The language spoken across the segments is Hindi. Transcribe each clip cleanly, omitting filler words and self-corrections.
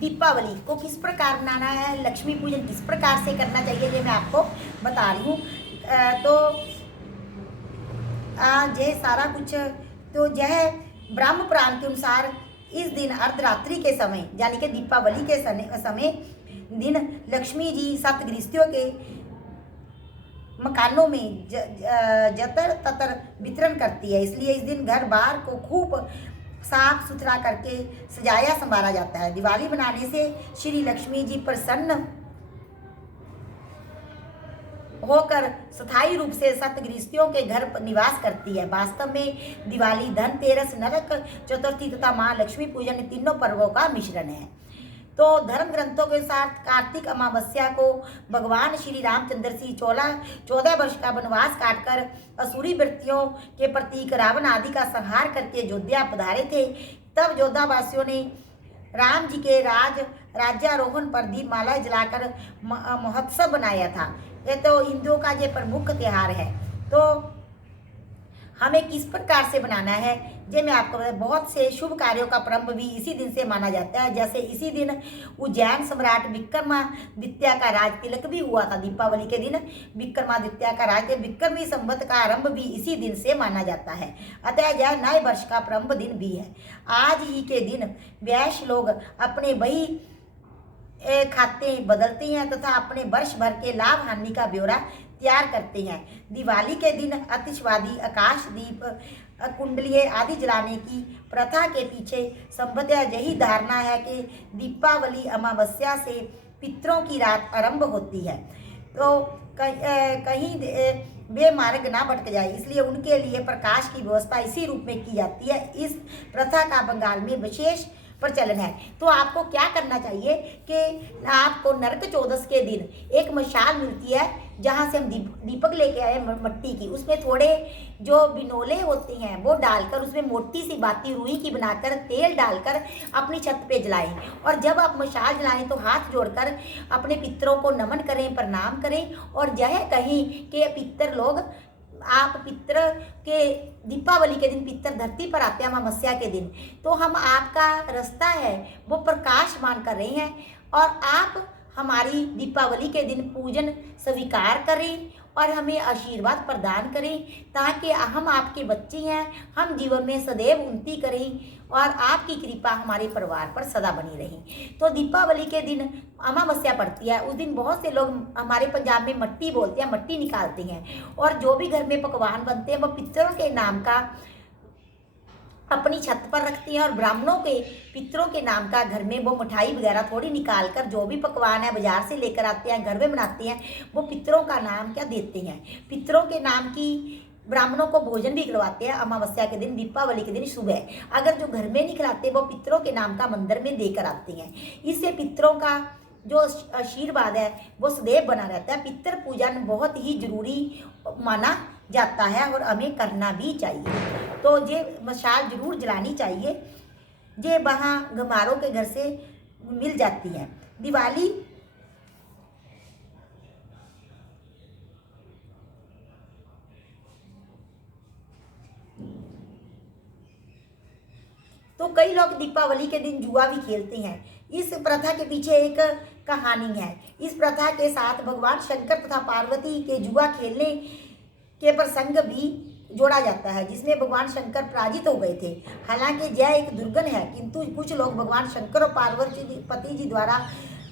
दीपावली को किस प्रकार मनाना है, लक्ष्मी पूजन किस प्रकार से करना चाहिए, ये मैं आपको बता रही हूँ। तो यह सारा कुछ तो यह ब्रह्म पुराण के अनुसार इस दिन अर्धरात्रि के समय यानी कि दीपावली के समय दिन लक्ष्मी जी सप्तगृहस्थियों के मकानों में जतर ततर वितरण करती है। इसलिए इस दिन घर बार को खूब साफ सुथरा करके सजाया संवारा जाता है। दिवाली मनाने से श्री लक्ष्मी जी प्रसन्न होकर स्थायी रूप से सप्तगृहस्थियों के घर पर निवास करती है। वास्तव में दिवाली, धनतेरस, नरक चतुर्थी तथा माँ लक्ष्मी पूजन तीनों पर्वों का मिश्रण है। तो धर्म ग्रंथों के अनुसार कार्तिक अमावस्या को भगवान श्री रामचंद्र जी 14 वर्ष का वनवास काटकर असुरी वृत्तियों के प्रतीक रावण आदि का संहार करके अयोध्या पधारे थे। तब अयोध्या वासियों ने राम जी के राज्यारोहण पर दीपमाला जलाकर महोत्सव बनाया था। यह तो हिंदुओं का ये प्रमुख त्योहार है। तो हमें किस प्रकार से बनाना है ये मैं आपको बता। बहुत से शुभ कार्यों का प्रारंभ भी इसी दिन से माना जाता है। जैसे इसी दिन उज्जैन सम्राट विक्रमादित्य का राज तिलक भी हुआ था। दीपावली के दिन विक्रमादित्य का राज विक्रमी संवत का आरंभ भी इसी दिन से माना जाता है। अतः यह नए वर्ष का प्रारंभ दिन भी है। आज ही के दिन वैश्य लोग अपने बही खाते बदलते हैं तथा अपने वर्ष भर के लाभ हानि का ब्यौरा तैयार करते हैं। दिवाली के दिन आतिशबाजी, आकाश दीप, कुंडलिये आदि जलाने की प्रथा के पीछे संभवतः यही धारणा है कि दीपावली अमावस्या से पितरों की रात आरंभ होती है, तो कहीं वे मार्ग ना भटक जाए, इसलिए उनके लिए प्रकाश की व्यवस्था इसी रूप में की जाती है। इस प्रथा का बंगाल में विशेष प्रचलन है। तो आपको क्या करना चाहिए कि आपको नरक चौदस के दिन एक मशाल मिलती है जहाँ से हम दीपक लेके आए मट्टी की, उसमें थोड़े जो बिनोले होते हैं वो डालकर उसमें मोटी सी बाती रुई की बनाकर तेल डालकर अपनी छत पे जलाएं। और जब आप मशाल जलाएं तो हाथ जोड़कर अपने पितरों को नमन करें, प्रणाम करें और यह कहीं कि पितर लोग आप पितर के दीपावली के दिन पितर धरती पर आते हैं अमावस्या के दिन, तो हम आपका रास्ता है वो प्रकाशमान कर रहे हैं और आप हमारी दीपावली के दिन पूजन स्वीकार करें और हमें आशीर्वाद प्रदान करें ताकि हम आपके बच्चे हैं, हम जीवन में सदैव उन्नति करें और आपकी कृपा हमारे परिवार पर सदा बनी रहे। तो दीपावली के दिन अमावस्या पड़ती है, उस दिन बहुत से लोग हमारे पंजाब में मट्टी बोलते हैं, मट्टी निकालते हैं और जो भी घर में पकवान बनते हैं वो पितरों के नाम का अपनी छत पर रखते हैं और ब्राह्मणों के पितरों के नाम का घर में वो मिठाई वगैरह थोड़ी निकाल कर जो भी पकवान है बाजार से लेकर आते हैं, घर में बनाते हैं, वो पितरों का नाम क्या देते हैं, पितरों के नाम की ब्राह्मणों को भोजन भी करवाते हैं अमावस्या के दिन, दीपावली के दिन सुबह। अगर जो घर में नहीं खिलाते वो पितरों के नाम का मंदिर में देकर आते हैं। इससे पितरों का जो आशीर्वाद है वो सदैव बना रहता है। पितर पूजन बहुत ही जरूरी माना जाता है और हमें करना भी चाहिए। तो ये मशाल जरूर जलानी चाहिए, ये वहाँ गमारों के घर से मिल जाती है। दिवाली तो कई लोग दीपावली के दिन जुआ भी खेलते हैं। इस प्रथा के पीछे एक कहानी है। इस प्रथा के साथ भगवान शंकर तथा पार्वती के जुआ खेलने के प्रसंग भी जोड़ा जाता है जिसमें भगवान शंकर पराजित हो गए थे। हालांकि यह एक दुर्गुण है, किंतु कुछ लोग भगवान शंकर और पार्वती जी द्वारा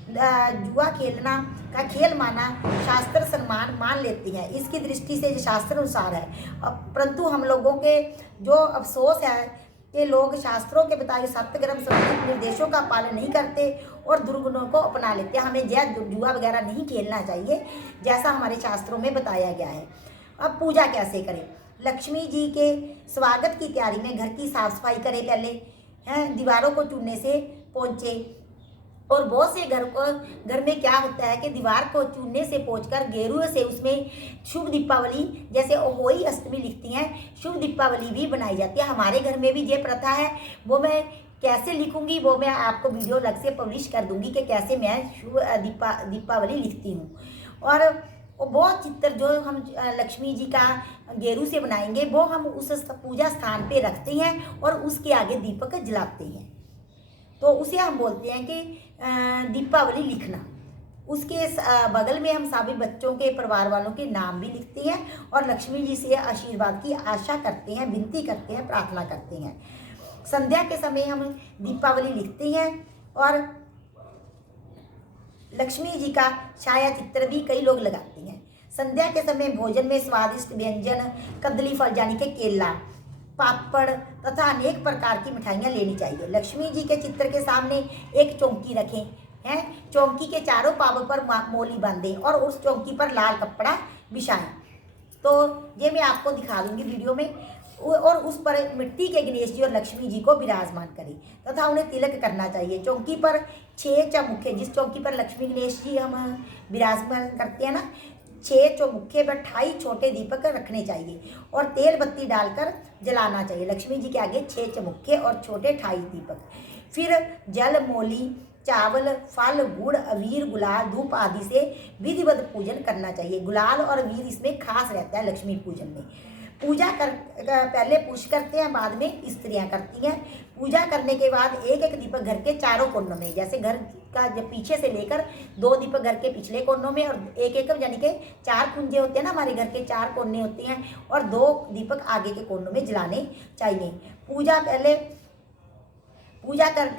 जुआ खेलना का खेल माना शास्त्र सम्मान मान लेती हैं। इसकी दृष्टि से शास्त्र अनुसार है, परंतु हम लोगों के जो अफसोस है कि लोग शास्त्रों के बताए सत्यग्रम संबंधित निर्देशों का पालन नहीं करते और दुर्गुणों को अपना लेते हैं। हमें यह जुआ वगैरह नहीं खेलना चाहिए जैसा हमारे शास्त्रों में बताया गया है। अब पूजा कैसे करें? लक्ष्मी जी के स्वागत की तैयारी में घर की साफ सफाई करें पहले, हैं दीवारों को चूने से पोंछे। और बहुत से घर में क्या होता है कि दीवार को चूने से पोंछकर गेरुए से उसमें शुभ दीपावली जैसे अहोई अष्टमी लिखती हैं, शुभ दीपावली भी बनाई जाती है। हमारे घर में भी ये प्रथा है, वो मैं कैसे लिखूंगी वो मैं आपको वीडियो अलग से पब्लिश कर दूंगी कि कैसे मैं शुभ दीपावली लिखती हूँ। और वो चित्र जो हम लक्ष्मी जी का गेरू से बनाएंगे वो हम उस पूजा स्थान पे रखते हैं और उसके आगे दीपक जलाते हैं। तो उसे हम बोलते हैं कि दीपावली लिखना। उसके बगल में हम सभी बच्चों के परिवार वालों के नाम भी लिखते हैं और लक्ष्मी जी से आशीर्वाद की आशा करते हैं, विनती करते हैं, प्रार्थना करते हैं। संध्या के समय हम दीपावली लिखते हैं और लक्ष्मी जी का छाया चित्र भी कई लोग लगाते हैं। संध्या के समय भोजन में स्वादिष्ट व्यंजन, कदली फल यानी कि केला, पापड़ तथा अनेक प्रकार की मिठाइयाँ लेनी चाहिए। लक्ष्मी जी के चित्र के सामने एक चौकी रखें हैं, चौकी के चारों पावों पर मोली बांधें और उस चौकी पर लाल कपड़ा बिछाएं। तो ये मैं आपको दिखा दूंगी वीडियो में। और उस पर मिट्टी के गणेश जी और लक्ष्मी जी को विराजमान करें तथा उन्हें तिलक करना चाहिए। चौकी पर 6 चौमुखे, जिस चौकी पर लक्ष्मी गणेश जी हम विराजमान करते हैं ना, 6 चौमुखे पर 28 छोटे दीपक रखने चाहिए और तेल बत्ती डालकर जलाना चाहिए। लक्ष्मी जी के आगे 6 चौमुखे और छोटे 28 दीपक। फिर जल, मोली, चावल, फल, गुड़, अबीर, गुलाल, धूप आदि से विधिवत पूजन करना चाहिए। गुलाल और अबीर इसमें खास रहता है लक्ष्मी पूजन में। पूजा पहले पुरुष करते हैं, बाद में स्त्रियां करती हैं। पूजा करने के बाद एक एक दीपक घर के चारों कोनों में, जैसे घर का जब पीछे से लेकर 2 दीपक घर के पिछले कोनों में और एक एक यानी कि 4 कुंजे होते हैं ना, हमारे घर के 4 कोने होते हैं और 2 दीपक आगे के कोनों में जलाने चाहिए। पूजा कर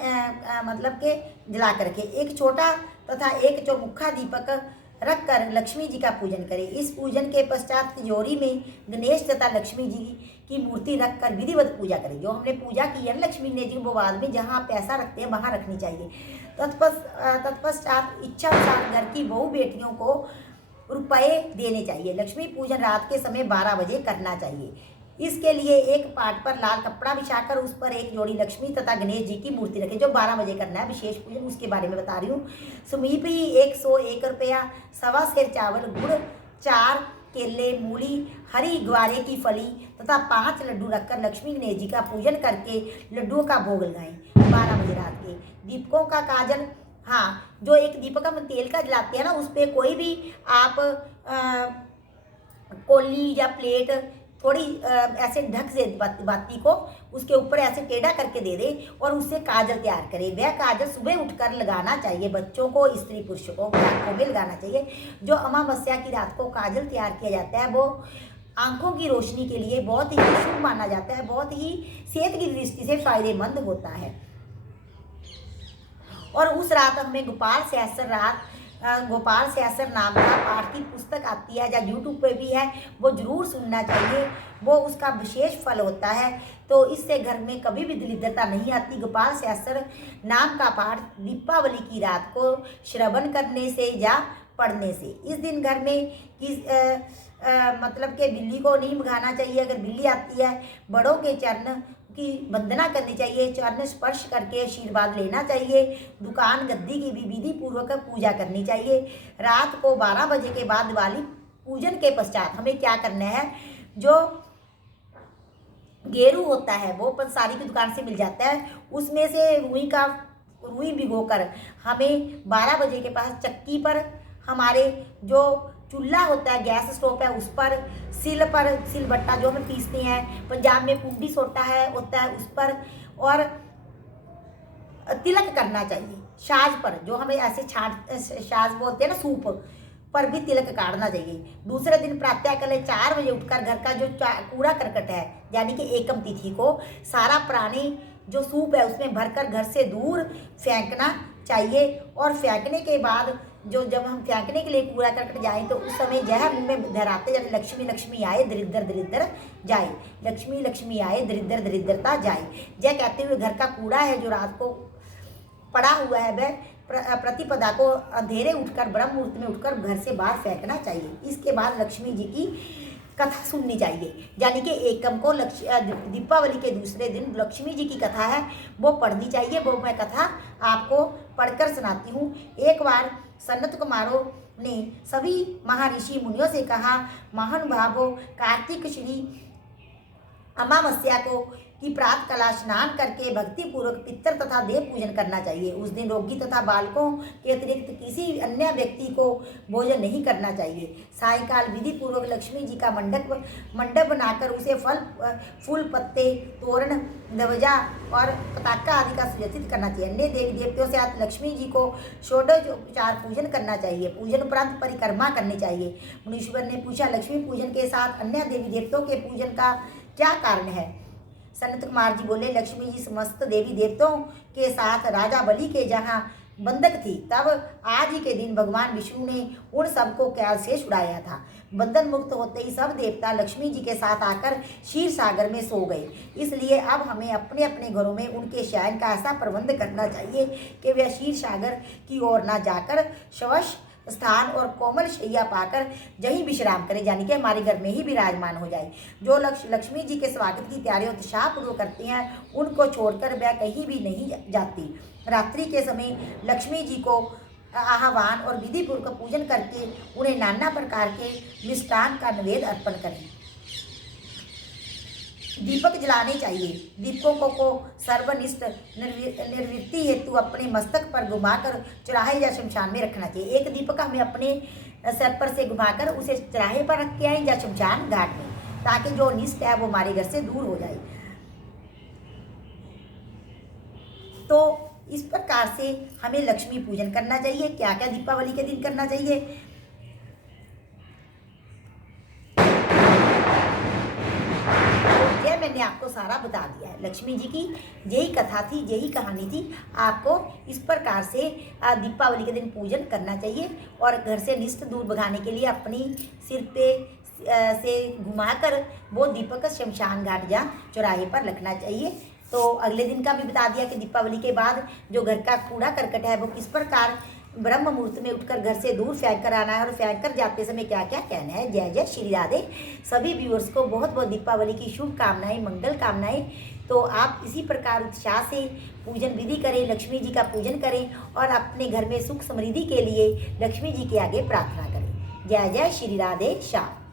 मतलब के जला करके एक छोटा तथा एक चौमुखा दीपक रखकर लक्ष्मी जी का पूजन करें। इस पूजन के पश्चात तिजोरी में गणेश तथा लक्ष्मी जी की मूर्ति रखकर विधिवत पूजा करें। जो हमने पूजा की है लक्ष्मी गणेश जी, वो बाद में जहाँ पैसा रखते हैं वहाँ रखनी चाहिए। तत्पश्चात इच्छानुसार घर की बहू बेटियों को रुपए देने चाहिए। लक्ष्मी पूजन रात के समय 12 बजे करना चाहिए। इसके लिए एक पाट पर लाल कपड़ा बिछाकर उस पर एक जोड़ी लक्ष्मी तथा गणेश जी की मूर्ति रखें। जो 12 बजे करना है विशेष पूजन, उसके बारे में बता रही हूँ। समीप ही 101 रुपया, 1.25 सेर चावल, गुड़, 4 केले, मूली, हरी ग्वारे की फली तथा 5 लड्डू रखकर लक्ष्मी गणेश जी का पूजन करके लड्डुओं का भोग लगाएं 12 बजे रात के। दीपकों का काजल, हाँ, जो एक दीपक हम तेल का जलाते हैं ना, उस पर कोई भी आप कोली या प्लेट थोड़ी ऐसे ढक से बाती को उसके ऊपर ऐसे टेढ़ा करके दे दे और उससे काजल तैयार करें। वह काजल सुबह उठकर लगाना चाहिए। बच्चों को, स्त्री पुरुषों को आंखों में लगाना चाहिए। जो अमावस्या की रात को काजल तैयार किया जाता है वो आंखों की रोशनी के लिए बहुत ही शुभ माना जाता है, बहुत ही सेहत की दृष्टि से फायदेमंद होता है। और उस रात हमें गोपाल सहस्र नाम का पाठ की पुस्तक आती है या यूट्यूब पे भी है, वो जरूर सुनना चाहिए। वो उसका विशेष फल होता है, तो इससे घर में कभी भी दरिद्रता नहीं आती। गोपाल सहस्र नाम का पाठ दीपावली की रात को श्रवण करने से या पढ़ने से। इस दिन घर में मतलब कि बिल्ली को नहीं भगाना चाहिए। अगर बिल्ली आती है, बड़ों के चरण की वंदना करनी चाहिए, चरण स्पर्श करके आशीर्वाद लेना चाहिए। दुकान गद्दी की भी विधि पूर्वक पूजा करनी चाहिए। रात को 12 बजे के बाद दिवाली पूजन के पश्चात हमें क्या करना है, जो गेरू होता है वो पंसारी की दुकान से मिल जाता है, उसमें से रुई भिगोकर हमें 12 बजे के पास चक्की पर, हमारे जो चूल्हा होता है, गैस स्टोव है, उस पर सिलबट्टा जो हम पीसते हैं, पंजाब में कुंडी सोटा होता है उस पर, और तिलक करना चाहिए। छाछ पर, जो हमें ऐसे छाछ बोलते हैं ना, सूप पर भी तिलक काटना चाहिए। दूसरे दिन प्रातःकाल 4 बजे उठकर घर का जो कूड़ा करकट है, यानी कि एकम तिथि को सारा पुरानी जो सूप है उसमें भरकर घर से दूर फेंकना चाहिए। और फेंकने के बाद जब हम फेंकने के लिए कूड़ा करकट जाएं तो उस समय यह मुंह में धराते जाए, लक्ष्मी लक्ष्मी आए दरिद्र दरिद्र जाए, लक्ष्मी लक्ष्मी आए दरिद्र दरिद्रता जाए। यह कहते हुए घर का कूड़ा है जो रात को पड़ा हुआ है वह प्रतिपदा को अंधेरे उठकर, ब्रह्म मुहूर्त में उठकर घर से बाहर फेंकना चाहिए। इसके बाद लक्ष्मी जी की कथा सुननी चाहिए, यानी कि एकम को दीपावली के दूसरे दिन लक्ष्मी जी की कथा है वो पढ़नी चाहिए। वो मैं कथा आपको पढ़कर सुनाती हूँ। एक बार सनत कुमारों ने सभी महर्षि मुनियों से कहा, महानुभावों, कार्तिक श्री अमावस्या को कि प्रातः काला स्नान करके भक्ति पूर्वक पितर तथा देव पूजन करना चाहिए। उस दिन रोगी तथा बालकों के अतिरिक्त किसी अन्य व्यक्ति को भोजन नहीं करना चाहिए। सायंकाल विधि पूर्वक लक्ष्मी जी का मंडप बनाकर उसे फूल पत्ते, तोरण, ध्वजा और पताका आदि का सुव्यवस्थित करना चाहिए। अन्य देवी देवताओं से साथ लक्ष्मी जी को षोडशोपचार पूजन करना चाहिए। पूजन उपरांत परिक्रमा करनी चाहिए। मुनीश्वर ने पूछा, लक्ष्मी पूजन के साथ अन्य देवी देवताओं के पूजन का क्या कारण है? सनत कुमार जी बोले, लक्ष्मी जी समस्त देवी देवताओं के साथ राजा बलि के जहाँ बंधक थी, तब आज ही के दिन भगवान विष्णु ने उन सबको कैद से छुड़ाया था। बंधन मुक्त होते ही सब देवता लक्ष्मी जी के साथ आकर क्षीर सागर में सो गए। इसलिए अब हमें अपने अपने घरों में उनके शयन का ऐसा प्रबंध करना चाहिए कि वे क्षीर सागर की ओर न जाकर शवश स्थान और कोमल शैया पाकर यहीं विश्राम करें, यानी कि हमारे घर में ही विराजमान हो जाए। जो लक्ष्मी जी के स्वागत की तैयारी उत्साहपूर्वक करते हैं, उनको छोड़कर वह कहीं भी नहीं जाती। रात्रि के समय लक्ष्मी जी को आह्वान और विधि पूर्वक पूजन करके उन्हें नाना प्रकार के मिष्टान का नैवेद्य अर्पण करें। दीपक जलाने चाहिए। दीपकों को सर्वनिष्ठ निर्वृत्ति हेतु अपने मस्तक पर घुमाकर चौराहे या शमशान में रखना चाहिए। एक दीपक हमें अपने सर पर से घुमाकर उसे चौराहे पर रख के आए या शमशान घाट में, ताकि जो अनिष्ट है वो हमारे घर से दूर हो जाए। तो इस प्रकार से हमें लक्ष्मी पूजन करना चाहिए। क्या क्या दीपावली के दिन करना चाहिए? तो मैंने आपको सारा बता दिया है। लक्ष्मी जी की यही कथा थी, यही कहानी थी। आपको इस प्रकार से दीपावली के दिन पूजन करना चाहिए और घर से अनिष्ट दूर भगाने के लिए अपनी सिर पे से घुमाकर वो दीपक शमशान घाट या चौराहे पर रखना चाहिए। तो अगले दिन का भी बता दिया कि दीपावली के बाद जो घर का कूड़ा करकट है वो किस प्रकार ब्रह्म मुहूर्त में उठकर घर से दूर फेंक कर आना है और फेंक कर जाते समय क्या क्या कहना है। जय जय श्री राधे। सभी व्यूअर्स को बहुत बहुत दीपावली की शुभकामनाएं, मंगल कामनाएं। तो आप इसी प्रकार उत्साह से पूजन विधि करें, लक्ष्मी जी का पूजन करें और अपने घर में सुख समृद्धि के लिए लक्ष्मी जी के आगे प्रार्थना करें। जय जय श्री राधे श्याम।